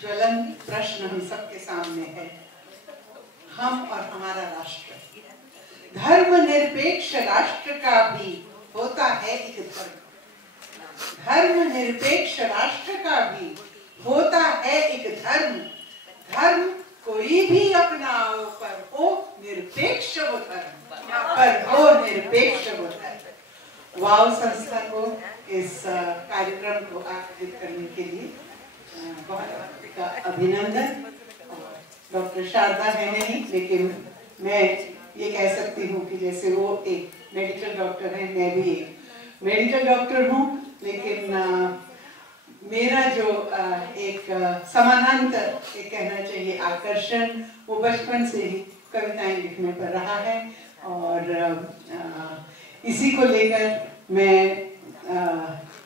ज्वलंत प्रश्न हम सबके सामने है, हम और हमारा राष्ट्र। धर्मनिरपेक्ष राष्ट्र का भी होता है एक धर्म। धर्मनिरपेक्ष राष्ट्र का भी होता है एक धर्म। धर्म कोई भी अपनाओ पर हो निरपेक्ष वो धर्म, पर हो निरपेक्ष वो धर्म। वाव संस्था को इस कार्यक्रम को आयोजित करने के लिए बहुत अभिनंदन। डॉक्टर शारदा है नहीं, लेकिन मैं ये कह सकती हूँ कि जैसे वो एक मेडिकल डॉक्टर है, मैं भी एक मेडिकल डॉक्टर हूँ, लेकिन मेरा जो एक समानांतर एक कहना चाहिए आकर्षण वो बचपन से ही कविताएं लिखने पर रहा है। और इसी को लेकर मैं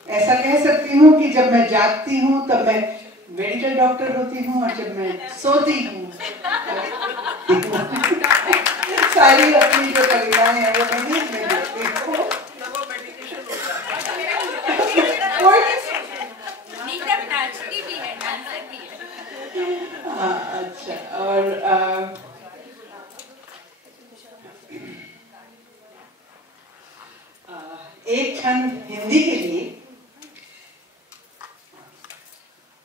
ऐसा कह सकती हूँ कि जब मैं जागती हूँ तब मैं मेडिकल डॉक्टर होती हूँ, और जब मैं सोती हूँ सारी अपनी जो कविताएं हैं वो मैं लिखती हूँ। अच्छा, और एक छंद हिंदी के लिए।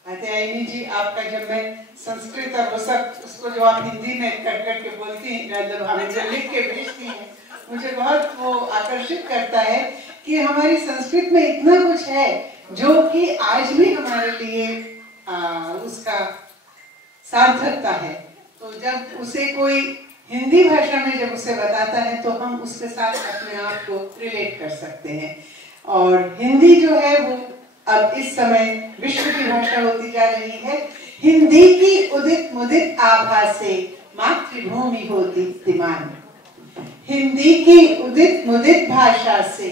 आयनी जी, आपका जब मैं संस्कृत और वो सब उसको जो आप हिंदी में कट कट के बोलती हैं, जब हमें जो लिख के भेजती हैं, मुझे बहुत वो आकर्षित करता है कि हमारी संस्कृत में इतना कुछ है जो कि आज भी हमारे लिए उसका सार्थकता है। तो जब उसे कोई हिंदी भाषा में जब उसे बताता है तो हम उसके साथ अपने आप को रिलेट कर सकते हैं। और हिंदी जो है वो अब इस समय विश्व की भाषा होती जा रही है। हिंदी की उदित मुदित आभा से मातृभूमि हो दीप्तिमान। हिंदी की उदित मुदित भाषा से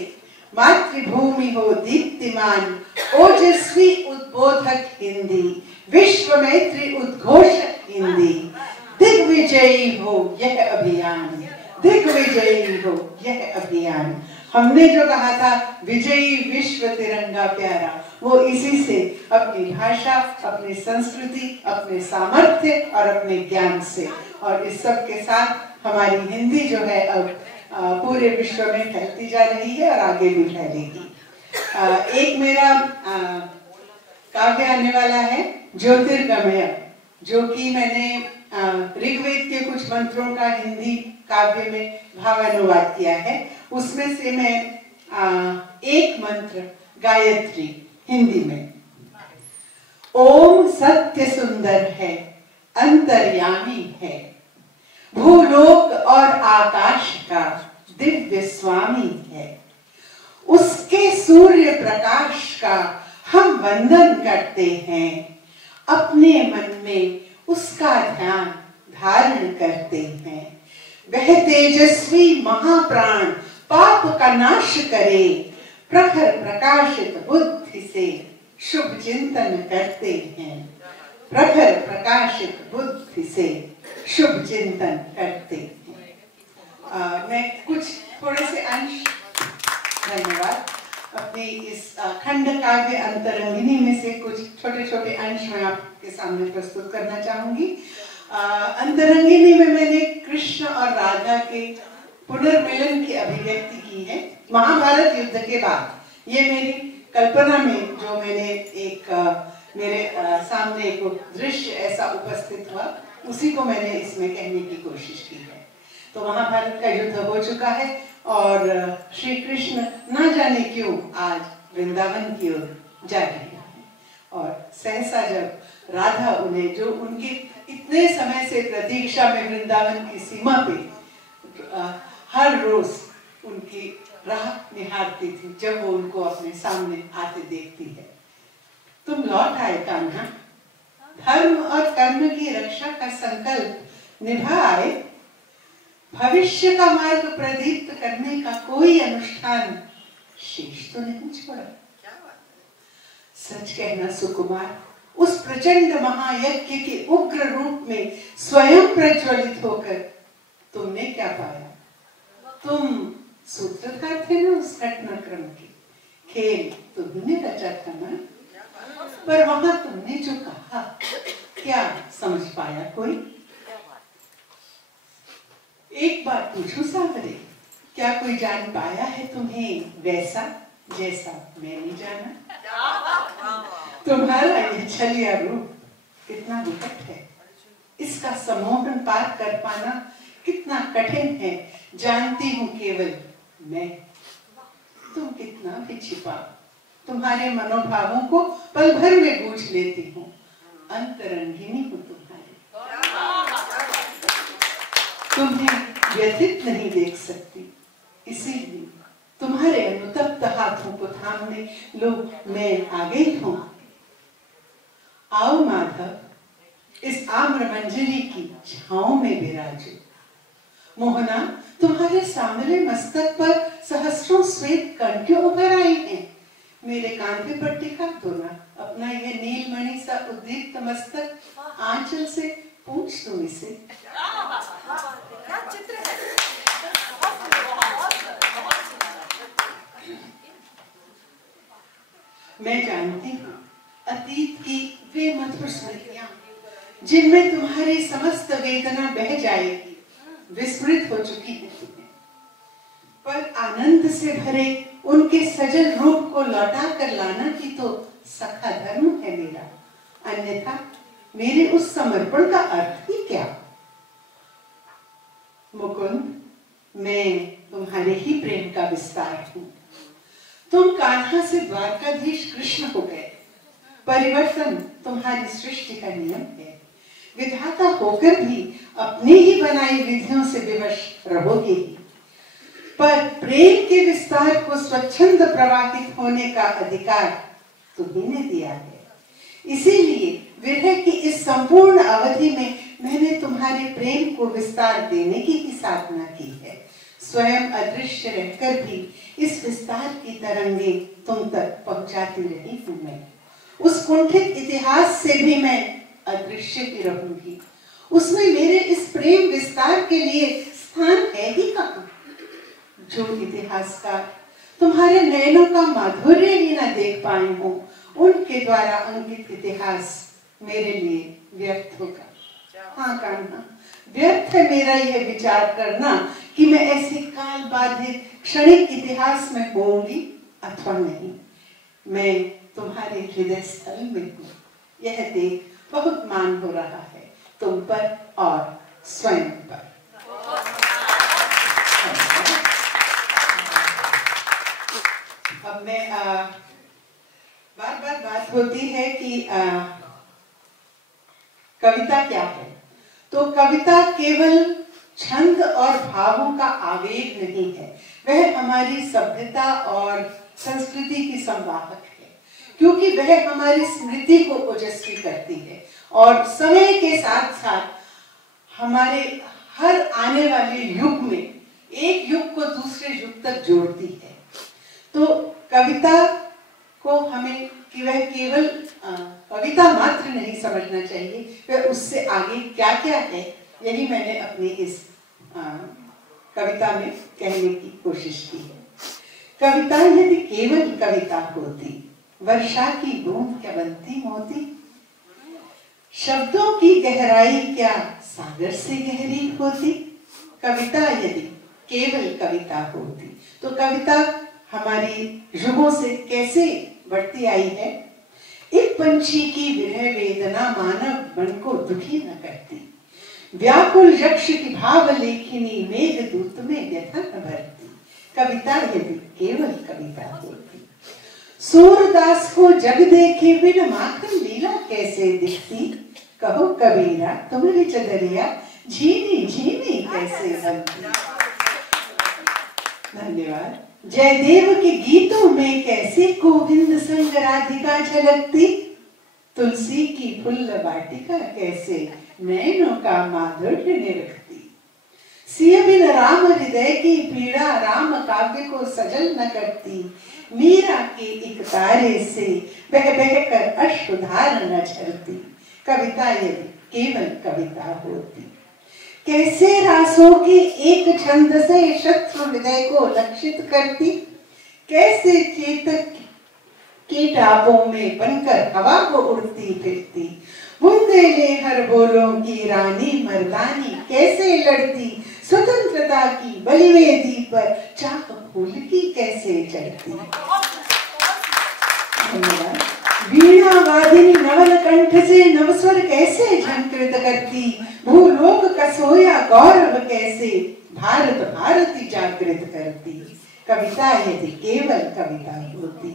मातृभूमि हो दीप्तिमान। ओजस्वी उद्बोधक हिंदी, विश्व मैत्री उद्घोषक हिंदी। दिग्विजयी हो यह अभियान, दिग्विजयी हो यह अभियान। हमने जो कहा था विजयी विश्व तिरंगा प्यारा, वो इसी से अपनी भाषा, अपनी संस्कृति, अपने सामर्थ्य और अपने ज्ञान से, और इस सब के साथ हमारी हिंदी जो है अब पूरे विश्व में फैलती जा रही है और आगे भी फैलेगी। एक मेरा काव्य आने वाला है ज्योतिर्गमय, जो कि मैंने ऋग्वेद के कुछ मंत्रों का हिंदी काव्य में भावानुवाद किया है। उसमें से मैं एक मंत्र गायत्री हिंदी में। ओम सत्य सुंदर है, अंतर्यामी है, भूलोक और आकाश का दिव्य स्वामी है। उसके सूर्य प्रकाश का हम वंदन करते हैं, अपने मन में उसका ध्यान धारण करते हैं। वह तेजस्वी महाप्राण पाप का नाश करे, प्रखर प्रकाशित बुद्धि से शुभ चिंतन करते हैं। प्रखर प्रकाशित बुद्धि से शुभ चिंतन करते हैं। मैं कुछ थोड़े से अंश, धन्यवाद, अपनी इस खंड काव्य अंतरंगिनी में से कुछ छोटे छोटे अंश मैं आपके सामने प्रस्तुत करना चाहूंगी। अंतरंगिनी में मैंने कृष्ण और राधा के पुनर्मिलन की अभिव्यक्ति की है महाभारत युद्ध के बाद। ये मेरी कल्पना में जो मैंने एक मेरे सामने एक दृश्य ऐसा उपस्थित हुआ, उसी को मैंने इसमें कहने की कोशिश की है। तो महाभारत का युद्ध हो चुका है और श्री कृष्ण न जाने क्यों आज वृंदावन की ओर जा रहे हैं। और सहसा जब राधा उन्हें, जो उनकी इतने समय से प्रतीक्षा में वृंदावन की सीमा पे हर रोज उनकी राह निहारती थी, जब वो उनको अपने सामने आते देखती है। तुम लौट आए कान्हा, धर्म और कर्म की रक्षा का संकल्प निभाए, भविष्य का मार्ग प्रदीप्त करने का कोई अनुष्ठान शेष तो नहीं छोड़ा। सच कहना सुकुमार, उस प्रचंड महायज्ञ के उग्र रूप में स्वयं प्रज्वलित होकर तुमने क्या पाया? तुम सूत्रधार थे ना उस घटनाक्रम के, खेल तुमने रचा था ना, पर वहां तुमने जो कहा क्या समझ पाया कोई? एक बात पूछूं सावरे, क्या कोई जान पाया है तुम्हें वैसा जैसा मैंने जाना? तुम्हारा ये छलिया रूप कितना विकट है, इसका सम्मोहन पार कर पाना कितना कठिन है, जानती हूँ केवल मैं। तुम कितना भी छिपा, तुम्हारे मनोभावों को पल भर में बूझ लेती हूँ, अंतरंगिनी हूँ तुम्हारी। तुम्हें व्यथित नहीं देख सकती, इसीलिए तुम्हारे अनुतप्त हाथों को थामने लो मैं आ गई हूँ। आओ माधव, इस आम्र मंजरी की छांव में विराजो। मोहना, तुम्हारे सामने मस्तक पर सहस्रों श्वेत कण क्यों उभर आई हैं? मेरे कांधे पर टिका दो ना अपना ये नीलमणि सा उद्दीप्त मस्तक, आंचल से पूछ दो इसे। क्या चित्र है। मैं जानती हूँ अतीत की वे मधुर स्मृतियां जिनमें तुम्हारी समस्त वेदना बह जाएगी, विस्मृत हो चुकी है तुम्हें, पर आनंद से भरे उनके सजल रूप को लौटा कर लाना ही तो सखा धर्म है मेरा, अन्यथा मेरे उस समर्पण का अर्थ ही क्या? मुकुंद, मैं तुम्हारे ही प्रेम का विस्तार हूँ। तुम कान्हा से द्वारकाधीश कृष्ण हो गए, परिवर्तन तुम्हारी सृष्टि का नियम है, विधाता होकर भी अपनी ही बनाई विधियों से विवश रहोगे ही, पर प्रेम के विस्तार को स्वच्छंद प्रवाहित होने का अधिकार तुम्ही ने दिया है। इसीलिए विरह की इस संपूर्ण अवधि में मैंने तुम्हारे प्रेम को विस्तार देने की ही साधना की है। स्वयं अदृश्य रहकर भी इस विस्तार की तरंगे तुम तक पहुंचाती रही हूं मैं। उस कुंठित इतिहास से भी मैं अदृश्य ही रहूंगी, उसमें मेरे इस प्रेम विस्तार के लिए स्थान है ही कहाँ? जो इतिहासकार तुम्हारे नयनों का माधुर्य ही न देख पाए हो, उनके द्वारा अंकित इतिहास मेरे लिए व्यर्थ होगा। हाँ कान्हा, व्यर्थ है मेरा यह विचार करना कि मैं ऐसी काल बाधित क्षणिक इतिहास में होंगी अथवा नहीं। मैं तुम्हारे हृदय स्थल में हूँ, यह देख बहुत मान हो रहा है तुम पर और स्वयं पर। अब मैं बार बार बात होती है कि कविता क्या है, तो कविता केवल छंद और भावों का आवेग नहीं है, वह हमारी सभ्यता और संस्कृति की संवाहक है, क्योंकि वह हमारी स्मृति को ओजस्वी करती है और समय के साथ साथ हमारे हर आने वाले युग में एक युग को दूसरे युग तक जोड़ती है। तो कविता को हमें कि वह केवल कविता मात्र नहीं समझना चाहिए, वह उससे आगे क्या क्या है, यही मैंने अपनी इस कविता में कहने की कोशिश की है। कविता यदि केवल कविता होती, वर्षा की बूंद क्या बनती मोती? शब्दों की गहराई क्या सागर से गहरी होती? कविता यदि केवल कविता होती, तो कविता हमारी युगों से कैसे बढ़ती आई है। एक पंछी की विरह वेदना मानव मन को दुखी न करती, व्याकुल यक्ष की भाव लेखिनी मेघदूत में व्यथा न भरती। कविता यदि केवल कविता होती, सूरदास को जग देखे बिन माखन लीला कैसे दिखती? कहो कबीरा तुम्हारी चदरिया झीनी झीनी कैसे बनती? धन्यवाद। जयदेव के गीतों में कैसे गोविंद संग राधिका झलकती? तुलसी की फुल्ल वाटिका कैसे नैनों का माधुर्य निरखती? सिय बिन राम हृदय की पीड़ा राम काव्य को सजल न करती। मीरा के एक तारे से बह बह कर अश्रुधार न झरती। कविता यदि केवल कविता होती, कैसे रासों के एक छंद से शत्रु हृदय को लक्षित करती? कैसे चेतक के टापों में बनकर हवा को उड़ती फिरती? बूंदे ले हर बोलों की रानी मर्दानी कैसे लड़ती, स्वतंत्रता की बलिवेदी पर चाह फूल की कैसे चढ़ती। वीणा वादिनी नवल कंठ से नवस्वर कैसे झंकृत करती, भूलोक का सोया गौरव कैसे भारत भारती जागृत करती। कविता यदि केवल कविता होती,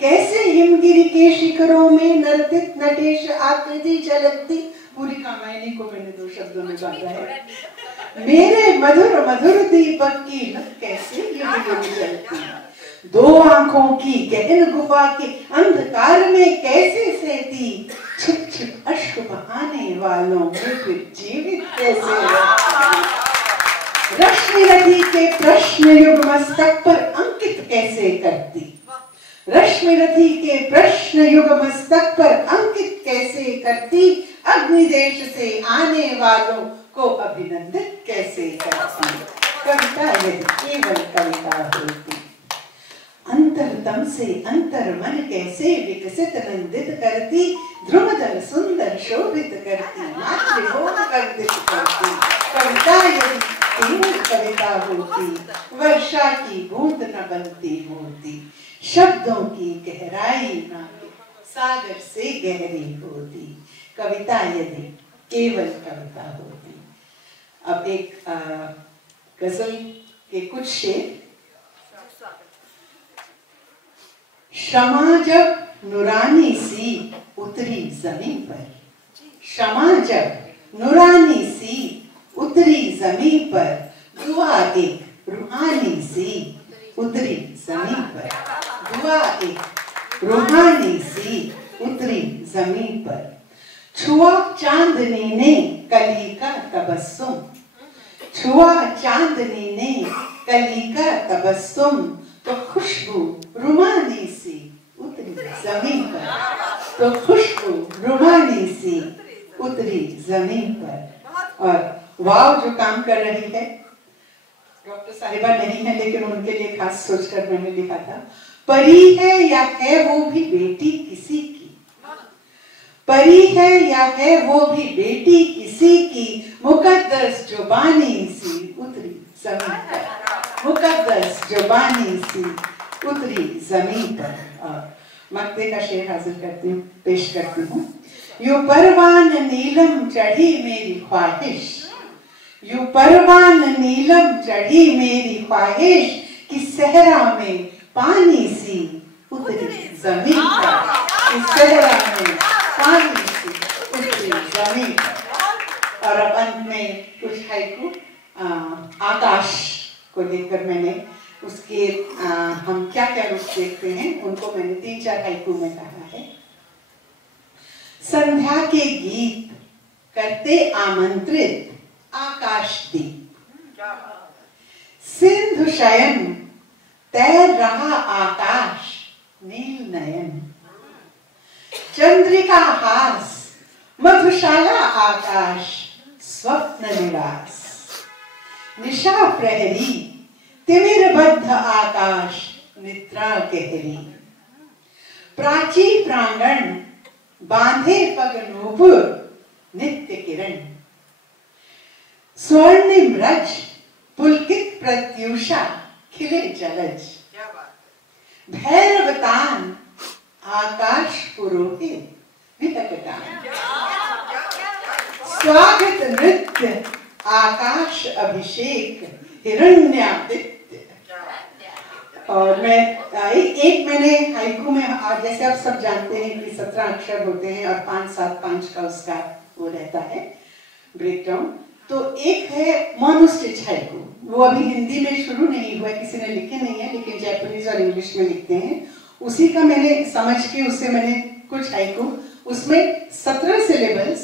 कैसे हिमगिरी के शिखरों में नर्तित नटेश आकृति झलकती। पूरी कामायनी को मैंने 2 शब्दों में बांधा है। मेरे मधुर मधुर दीपक की लत कैसे युग युग जलती, 2 आंखों की गहन गुफा के अंधकार में कैसे सहती, छिप छिप अश्क बहाने वालों में फिर जीवित कैसे रहती। रश्मि रथी के प्रश्न युग मस्तक पर अंकित कैसे करती, रश्मि रथी के प्रश्न युग मस्तक पर अंकित कैसे करती। अग्निदेश से आने वालों को अभिनंदित कैसे करती। कविता यदि केवल कविता होती, अंतरतम से अंतर मन कैसे विकसित नंदित करती। ध्रुवदल सुंदर शोभित करती, मातृभूमि वर्धित करती। कविता यदि केवल कविता होती, वर्षा की बूंद न बनती होती। शब्दों की गहराई ना सागर से गहरी होती। कविता यदि केवल कविता होती। अब एक गजल के कुछ शेर। क्षमा जब नूरानी सी उतरी जमीन पर, क्षमा जब नूरानी सी उतरी जमीन पर, दुआ एक रूहानी सी उतरी जमीन पर, दुआ एक रूहानी सी उतरी जमीन पर। छुआ चांदनी ने कली का तबस्सुम, छुआ चांदनी ने कली का तबस्सुम, तो खुशबू रुमानी सी उतरी जमीन पर, तो खुशबू रुमानी सी उतरी जमीन पर। और वाव जो काम कर रही है, डॉक्टर साहिबा नहीं है लेकिन उनके लिए खास सोचकर मैंने लिखा था। परी है या है वो भी बेटी किसी की, परी है या है वो भी बेटी किसी की, मुकद्दस जुबानी सी उतरी जमीन पर, मुकद्दस जुबानी सी उतरी जमीन पर। और मक्ते का शेर हाजिर करती हूँ, पेश करती हूँ। यूं परवान नीलम चढ़ी मेरी ख्वाहिश, यूं परवान नीलम चढ़ी मेरी ख्वाहिश, कि सहरा में पानी सी उतरी जमीन पर, कि सहरा में पानी सी उतरी जमीन पर। और अब अंत में कुछ हाइकू आकाश को लेकर मैंने उसके हम क्या क्या रूप देखते हैं उनको मैंने 3-4 हाइकू में कहा है। संध्या के गीत करते आमंत्रित आकाशदीप, सिंधु शयन तैर रहा आकाश नील नयन, चंद्रिका हास मधुशाला आकाश स्वप्न निवास, निशा प्रहरी तिमिरबद्ध आकाश निद्रा गहरी, प्राची प्रांगण बांधे पग नूपुर नित्य किरण, स्वर्णिम रज पुलकित प्रत्यूषा खिले जलज, भैरवतान आकाश पुरोहित वितकटान, स्वागत नृत्य आकाश अभिषेक हिरण्यादित्य। और मैं एक मैंने हाइकू में जैसे आप सब जानते हैं कि 17 अक्षर होते हैं और 5-7-5 का उसका वो रहता है ब्रेकडाउन। तो एक है मोनोस्टिच हाइकू, वो अभी हिंदी में शुरू नहीं हुआ, किसी ने लिखे नहीं है लेकिन जापानीज और इंग्लिश में लिखते हैं। उसी का मैंने समझ के उससे मैंने कुछ हाइकू, उसमें 17 सिलेबल्स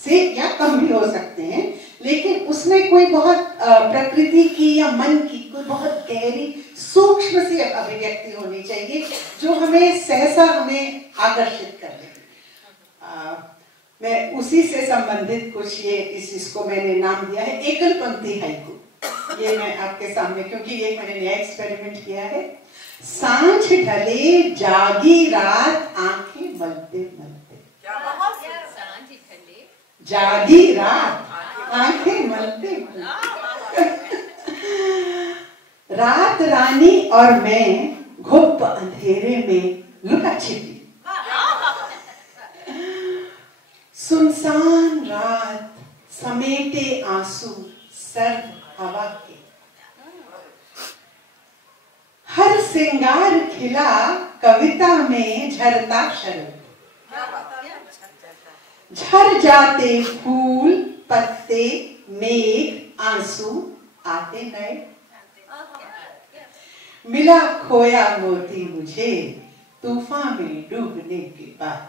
से या कम भी हो सकते हैं, लेकिन उसमें कोई बहुत प्रकृति की या मन की कोई बहुत गहरी सूक्ष्म सी अभिव्यक्ति होनी चाहिए जो हमें सहसा हमें आकर्षित कर ले। मैं उसी से संबंधित कुछ ये इसको मैंने नाम दिया है एकल पंक्ति हाइकू। ये मैं आपके सामने, क्योंकि ये मैंने नया एक्सपेरिमेंट किया है। सांझ ढले जागी रात आंखें मलते मलते, जागी रात आंखें मलते रात रानी और मैं घुप अंधेरे में लुका छिपी। सुनसान रात समेटे आंसू सर्द हवा के, हर श्रृंगार खिला कविता में झरता शरद। झर जाते फूल पत्ते मेघ आंसू आते नए। मिला खोया मोती मुझे तूफान में डूबने के बाद।